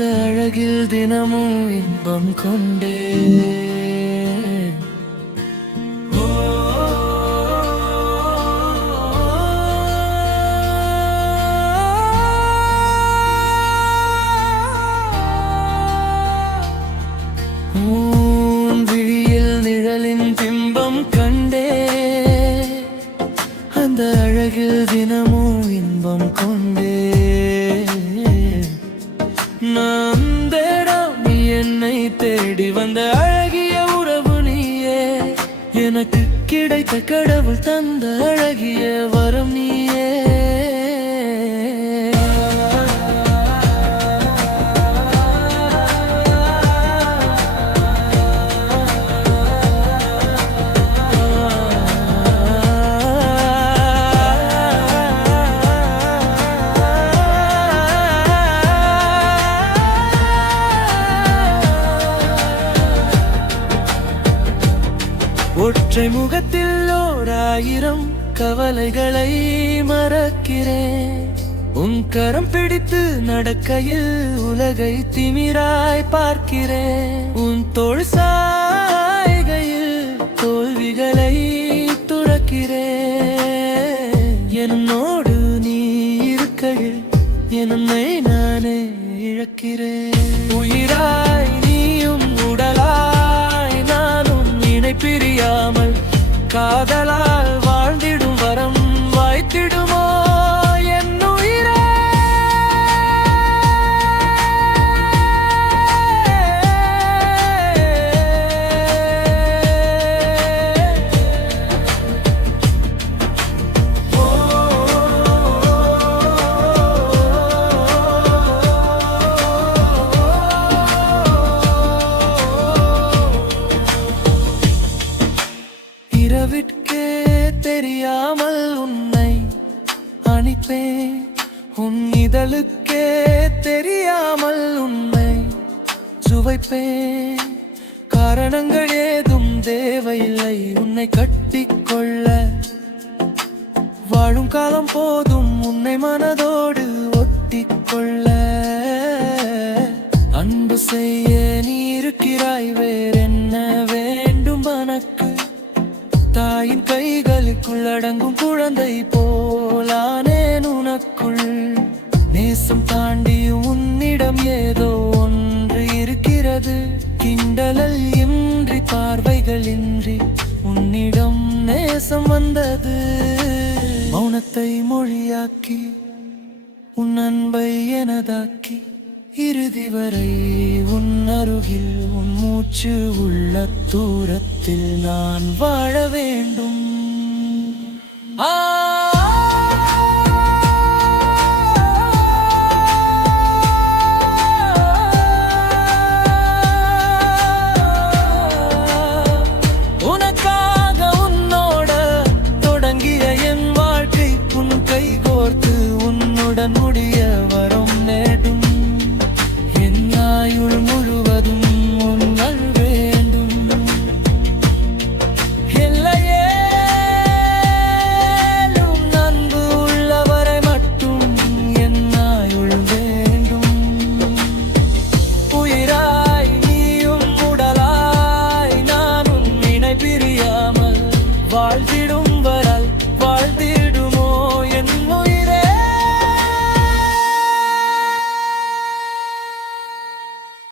அந்த அழகில் தினமும் இன்பம் கொண்டே விழியில் நிழலின் பிம்பம் கண்டே அந்த அழகில் தினமும் இன்பம் கொண்டே நான் தேடாம நீ என்னை தேடி வந்த அழகிய உறவு நீயே எனக்கு கிடைத்த கடவுள் தந்த அழகிய வரம் நீயே ஒற்றை முகத்தில் ஓராயிரம் கவலைகளை மறக்கிறேன் உன் கரம் பிடித்து நடக்கையில் உலகை திமிராய் பார்க்கிறேன் உன் தோள் சாய்கையில் தோல்விகளை துறக்கிறேன் என்னோடு நீ இருக்கையில் என்னை நானே இழக்கிறேன் உயிராய் நீயும் உடலாய் நானும் இணை பிரியாமல் காதலால் வாழ்ந்திடும் வரம் வாய்த்திடுமோ என் உயிரே இரவிற்கே தெரியாமல் உன்னை அணிப்பேன் உன் இதழுக்கே தெரியாமல் உன்னை சுவைப்பேன் காரணங்கள் ஏதும் தேவையில்லை உன்னை கட்டிக்கொள்ள வாழும் காலம் போதும் உன்னை மனதோடு ஒட்டிக்கொள்ள அன்பு செய்ய நீ இருக்கிறாய் வேறென்ன வேண்டும் எனக்கு தாயின் கைகளுக்குள் அடங்கும் குழந்தை போலானேன் உனக்குள் நேசம் தாண்டி உன்னிடம் ஏதோ ஒன்று இருக்கிறது கிண்டலல் இன்றி பார்வைகள் இன்றி உன்னிடம் நேசம் வந்தது மௌனத்தை மொழியாக்கி உன் அன்பை எனதாக்கி இறுதி வரை உன் அருகில் உன் மூச்சு உள்ள தூரத்தில் நான் வாழ வேண்டும்.